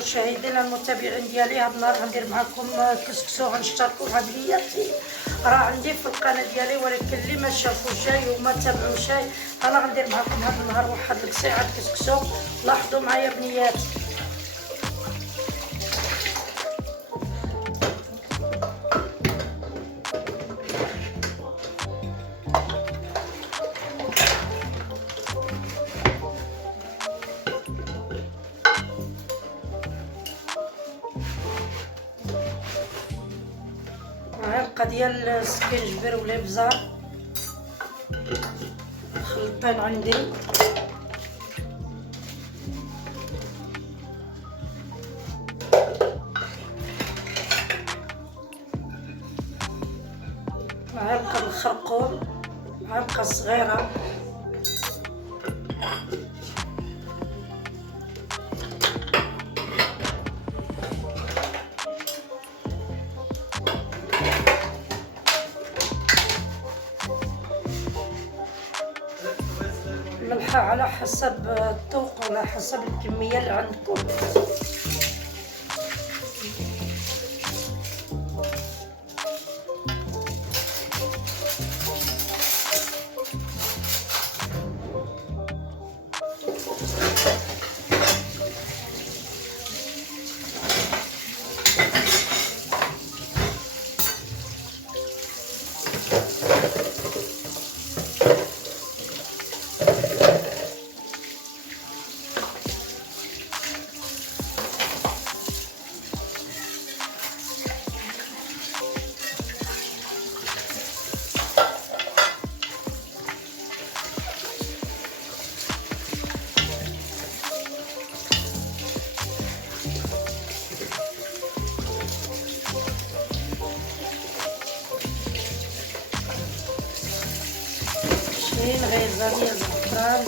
المشاهدين المتابعين ديالي، هاد النهار غندير معكم كسكسو غنشتركوا مع بلياتي. راه عندي في القناه ديالي، ولكن اللي ما شافوش جاي وما تابعوش جاي، انا غندير معكم هاد النهار واحد القصيعه كسكسو. لاحظوا معايا بنياتي. معلقه ديال السكينجبير ولا الابزار خلطين عندي، معلقه الخرقوم، معلقه صغيره ملح على حسب الذوق وعلى حسب الكميه اللي عندكم. غيزه ديال الزعفران،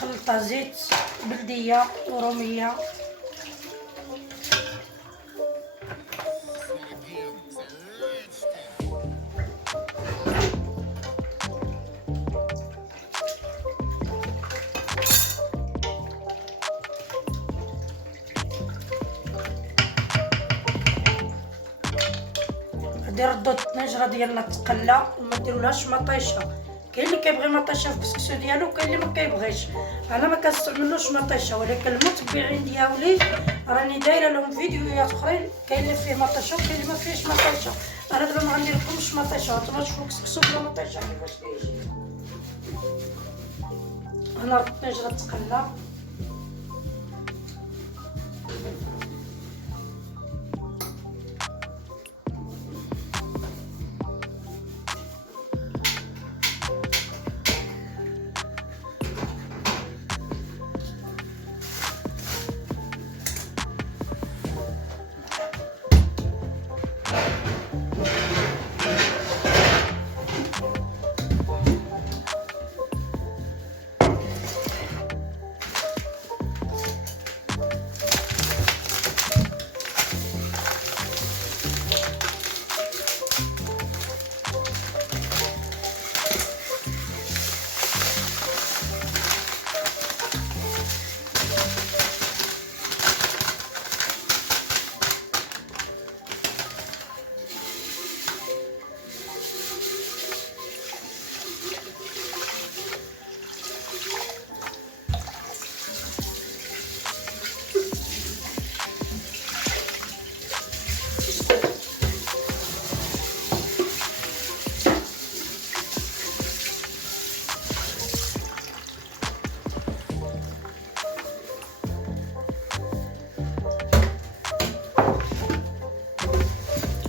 خلطه زيت بلديه وروميه، ندير ردود الطنجره ديالنا تقلى وما نديرولهاش مطيشه. كاين اللي كيبغي مطيشه في الكسكسو ديالو، كاين اللي ما كيبغيش. انا ما كنستعملوش مطيشه، ولكن المتبعين ديالي راني دايره لهم فيديوهات اخرين كاين اللي فيه مطيشه وكاين اللي ما فيهش مطيشه. انا دابا ما غندير لكمش مطيشه، هانتوما تشوفوا الكسكسو بلا مطيشه كيفاش كيجي. انا ردت الطنجره تقلى،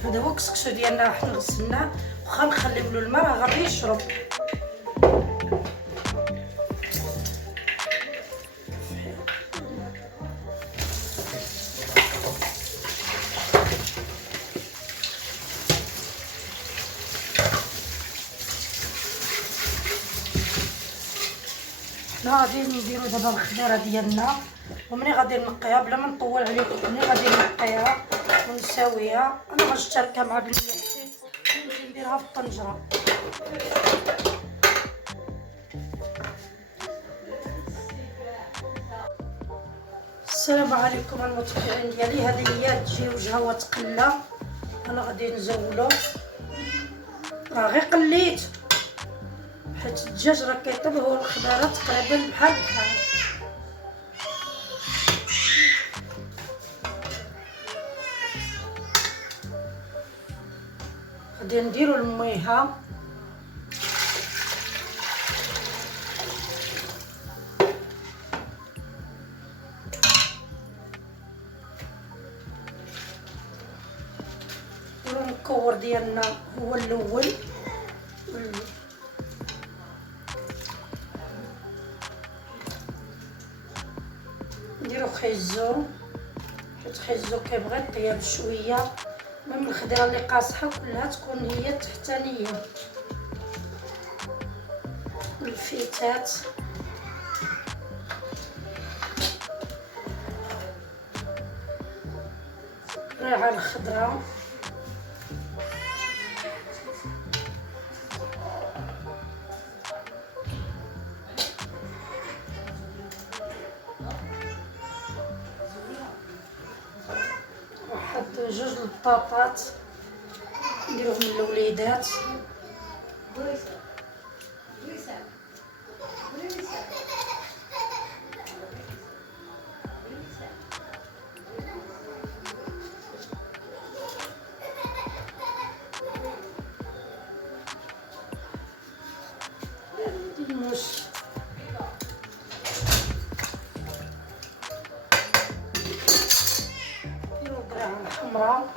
هذا هو الكسكسو ديالنا. حنا غسلناه واخا نخليو له الماء راه غادي يشرب. حنا غادي نديرو دابا الخضيره ديالنا ومني غادي نقيها بلا ما نطول عليكم، مني غادي نقيها ونساويها انا غنشتركها مع بنياتي ونجي نديرها في الطنجره. السلام عليكم المتابعين ديالي. هذه هي تجي وجهها وتقلى، انا غادي نزولو، راه غير قليت حيت الدجاج راه كيطيب هو الخضره تقريبا بحال بحال. غادي نديرو الميها والمكور ديالنا هو الاول. نديرو خيزو حيت خيزو كيبغي الطياب شويه، من الخضره اللي قاصحه كلها تكون هي التحتانيه. الفيتات ريحه الخضره، جوج البطاطات نديروهم للوليدات، الموش نديرو القرعه الحمراء،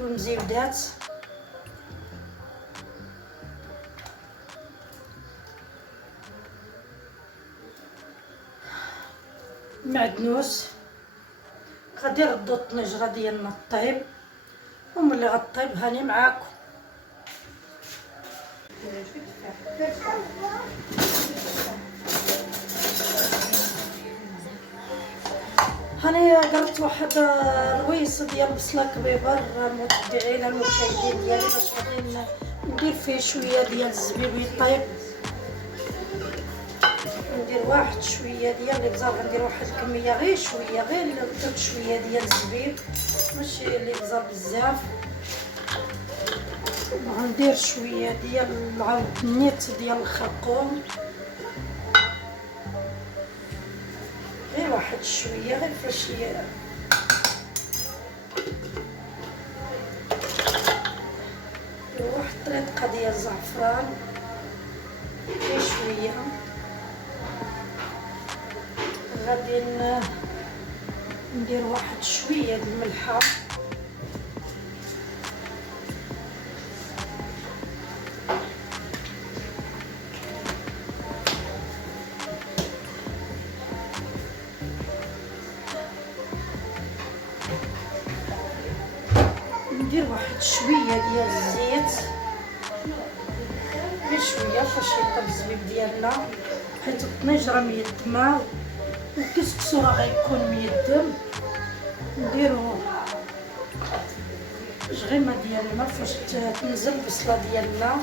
والمزيودات، المعدنوس. غادي نردو الطنجره ديالنا طيب، وملي غطيب هاني معاكم. هاني درت واحد الرويصه ديال البصله كبيبه المتبعين المشاهدين ديالي باش غادي ندير فيه شويه ديال الزبيب يطيب. ندير واحد شويه ديال الابزار، غندير واحد الكميه غير شويه، غير درت شويه ديال الزبيب ماشي الابزار بزاف. غندير شويه ديال العود النيت ديال الخرقوم، غير واحد شويه غير فاش واحد طريقه ديال الزعفران غير شويه. غادي ندير واحد شويه د الملحه، ندير واحد شويه ديال الزيت غير شويه فاش يطيب الزبيب ديالنا، حيت الطنجره ميدمه والكسكسو راه غيكون ميدم. نديرو جغيمه ديال الماء فاش تنزل البصله ديالنا.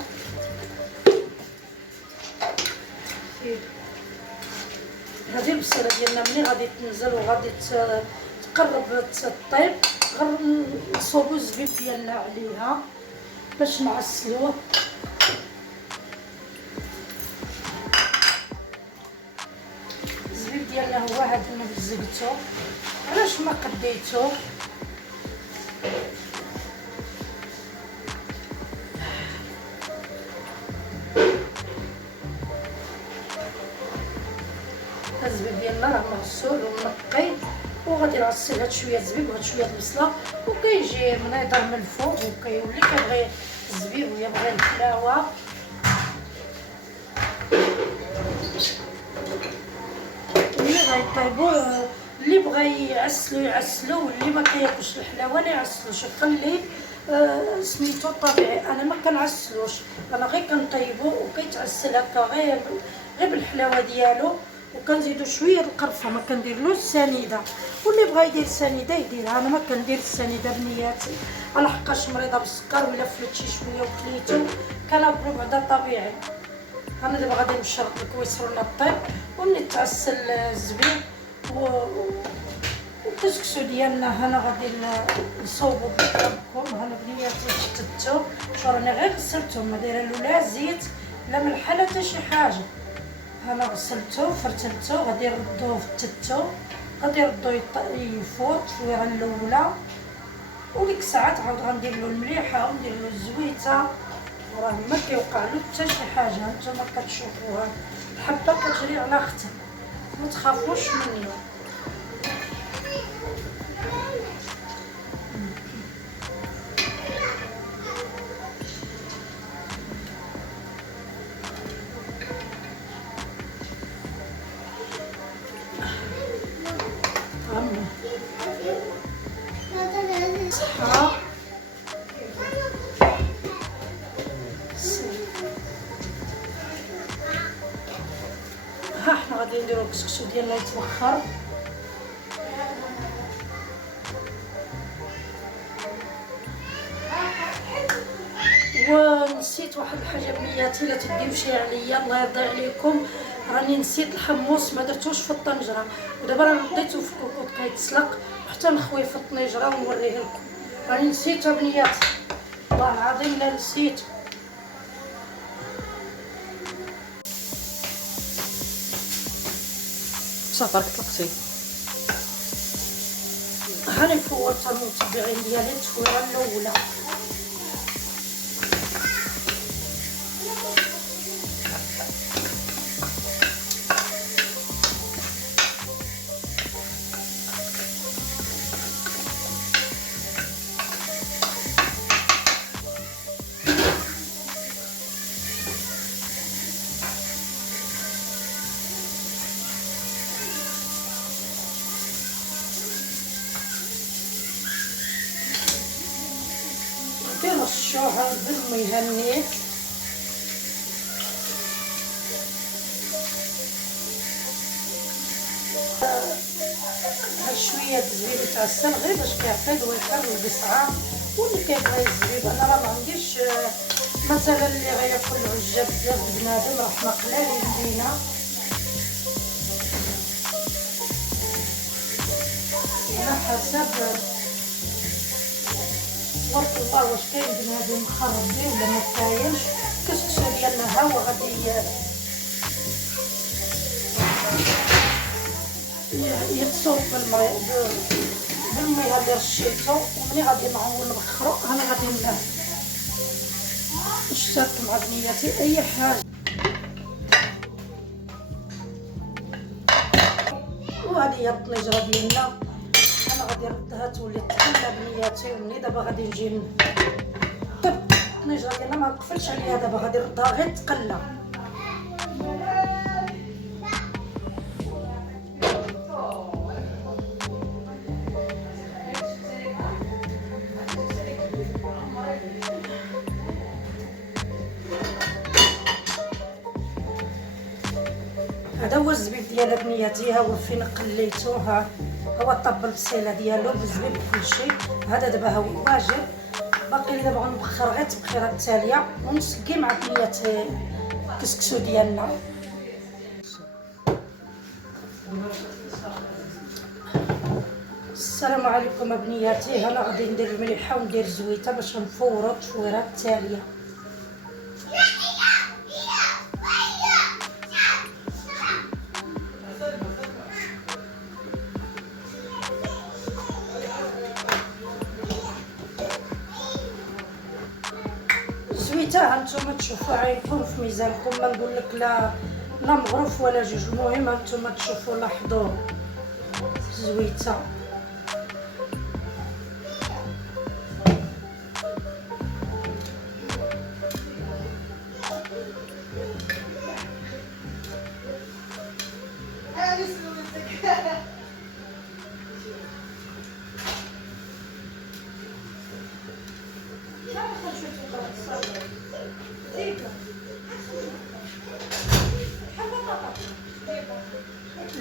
هذه البصله ديالنا ملي غادي تنزل وغادي تقرب تطيب، غير نصوبو الزبيب ديالنا عليها باش نعسلوه. الزبيب ديالنا هو هذا اللي مزقتو، علاش ما قديتو؟ الزبيب ديالنا راه مغسول ومنقي، وغادي نعصر هاد شويه الزبيب وهاد شويه البصله، وكيجي منيضر من الفوق، وكيولي كيبغي الزبيب ويبغي الحلاوه. اللي غيطيبو اللي بغى يعسلو يعسلو، واللي ما كياكلش الحلاوه لا يعسلو. شوف اللي سميتو طبيعي، انا ما كنعسلوش، انا غير كنطيبو وكيتعسل هكا غير بالحلاوه ديالو، وكنزيدو شويه القرفه، ما كنديرلوش سنيده. واللي بغا يدير سنيده يديرها، انا ما كندير السنيده بنياتي على حقاش مريضه بالسكر، ولا فلت شي شويه وكليتو كناكلو بعدا طبيعي. انا دابا غادي نشرب الكويسر ولا الطيب، وملي تعسل الزبيب والكسكسو ديالنا هنا غادي نصوبو قدامكم. هنا بنياتي شتتو، شو راني غير غسلتهم، ما دايره لا زيت لا ملح لا حتى شي حاجه. هنا غسلتو فرتلتو، غادي نردوه في التتو، غادي نردوه يفوت الشويره الاولى، وديك الساعات عاود غندير له المليحه وندير له الزويته، وراه ما كيوقع له حتى شي حاجه. نتوما كتشوفوها الحبه كتجري على اختها، ما تخافوش مني. صحة ها حنا غادي نديرو الكسكسو ديالنا يتبخر. ونسيت واحد الحاجه بنياتي، لا تديوش عليا الله يرضي عليكم، راني نسيت الحمص ما درتوش في الطنجره، ودابا راه لقيتو في كوكوط كيتسلق، حتى نخويه في الطنجره ونوريه لكم. راني نسيتها بنياتي، والله العظيم لا نسيت. صافي راك طلقتي. هاني فورت المتبعين ديالي التفويره الاولى. كنرشوها بالمي هنيت، هاد شويه الزبيب يتعسل غير باش كيعقد ويقرب القصعه. واللي كيبغي الزبيب، انا راه ما عنديش مثلا اللي غياكل العجه بزاف بنادم، راه حنا قلالين لينا، على حسب تبارك الله واش كاين بنادم مخربي ولا ما كاينش. الكسكسو ديالنا ها هو غادي يتصوب بالمي اللي رشيتو، وملي غادي نعاود نبخرو انا غادي نشترك مع بنياتي اي حاجه. وهذه هي الطنجره ديالنا، انا غادي نردها تولي تقلى بنياتي. وملي دابا غادي نجي الطنجره ديالنا ما نقفلش عليها، دابا غادي نردها غير تقلى. هذا هو الزبيب ديال بنياتي، ها هو فين قليتو، ها هو طاب البصيله ديالو بالزبيب بكلشي. هذا دابا ها هو واجد، باقي لي دابا غنبخر غير التبخيره التاليه ونسقي مع بنيات الكسكسو ديالنا. السلام عليكم بنياتي، هنا غادي ندير المليحه وندير الزويته باش نفورو التفويره التاليه. الزويته هانتوما تشوفوا عينكم في ميزانكم، ما نقول لك لا مغروف ولا جوج، المهم هانتوما تشوفوا لاحظوا الزويته.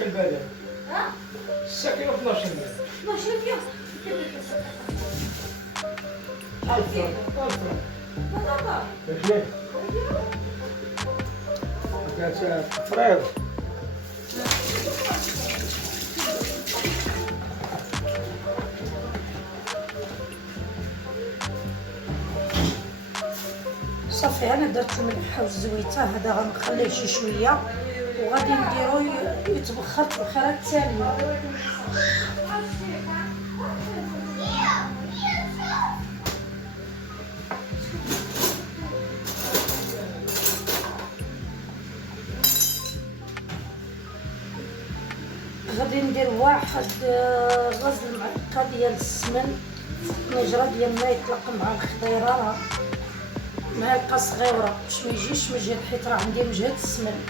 البدن الساكنة 12 مليون. 12 مليون. ألف كيف؟ كانت فريض. صافي انا درت الملح والزويته، هذا غنخليه شي شويه وغادي نديرو يتبخر التبخيره التاليه. غادي ندير واحد غزل معلقه ديال السمن، نجره ديال الماء يطلق مع الخضيره، معلقه صغيره باش ما يجيش مجهد، حيت راه عندي مجهد السمن.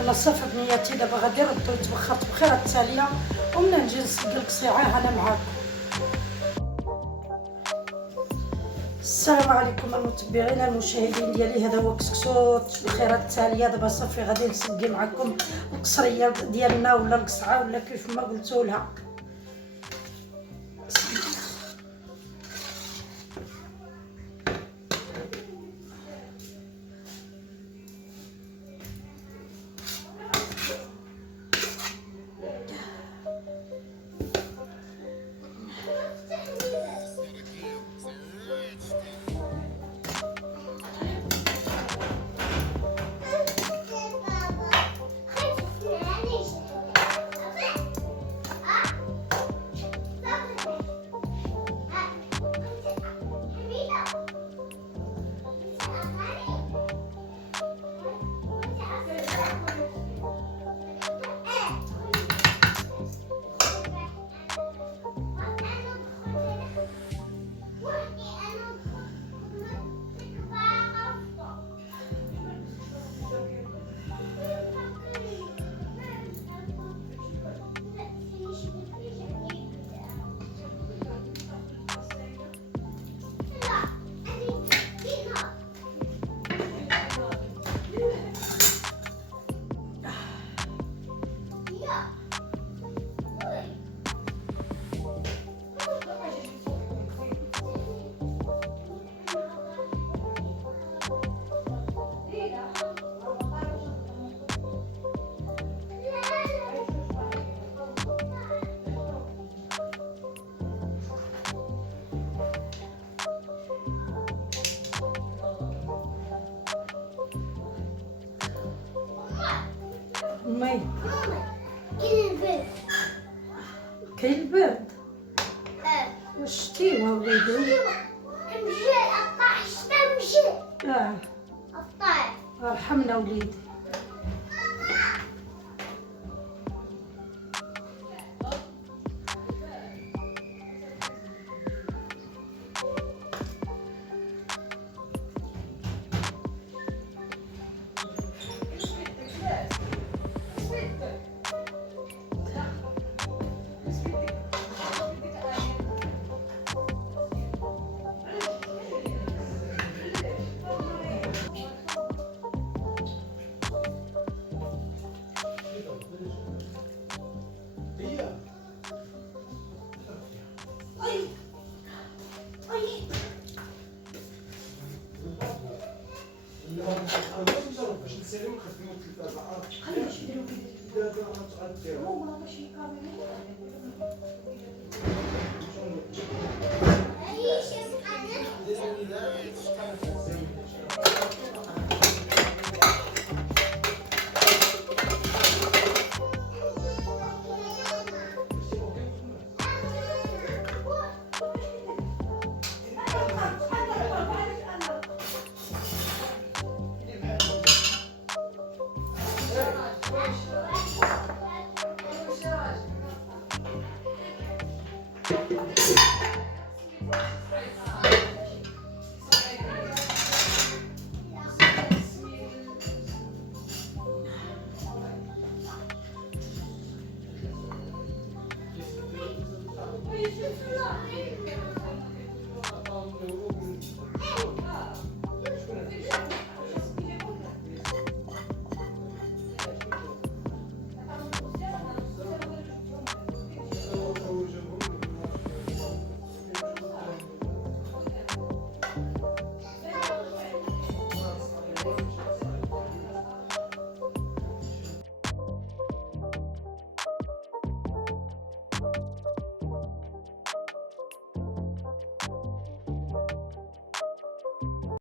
يلا صافي بنياتي، دابا غادي نردو يتبخر التبخيره التاليه ومنين نجي نسقي القصيعه انا معاكم. السلام عليكم المتبعين المشاهدين ديالي، هذا هو كسكسو التبخيره التاليه. دابا صافي غادي نسقي معكم القصريه ديالنا ولا القصعه ولا كيف ما قلتوا لها. مي كاين البرد. كاين البرد. واش شتيوها وليدي؟ مشي الطاح شتا مشي الطاح. ارحمنا وليدي. أي شيء أنا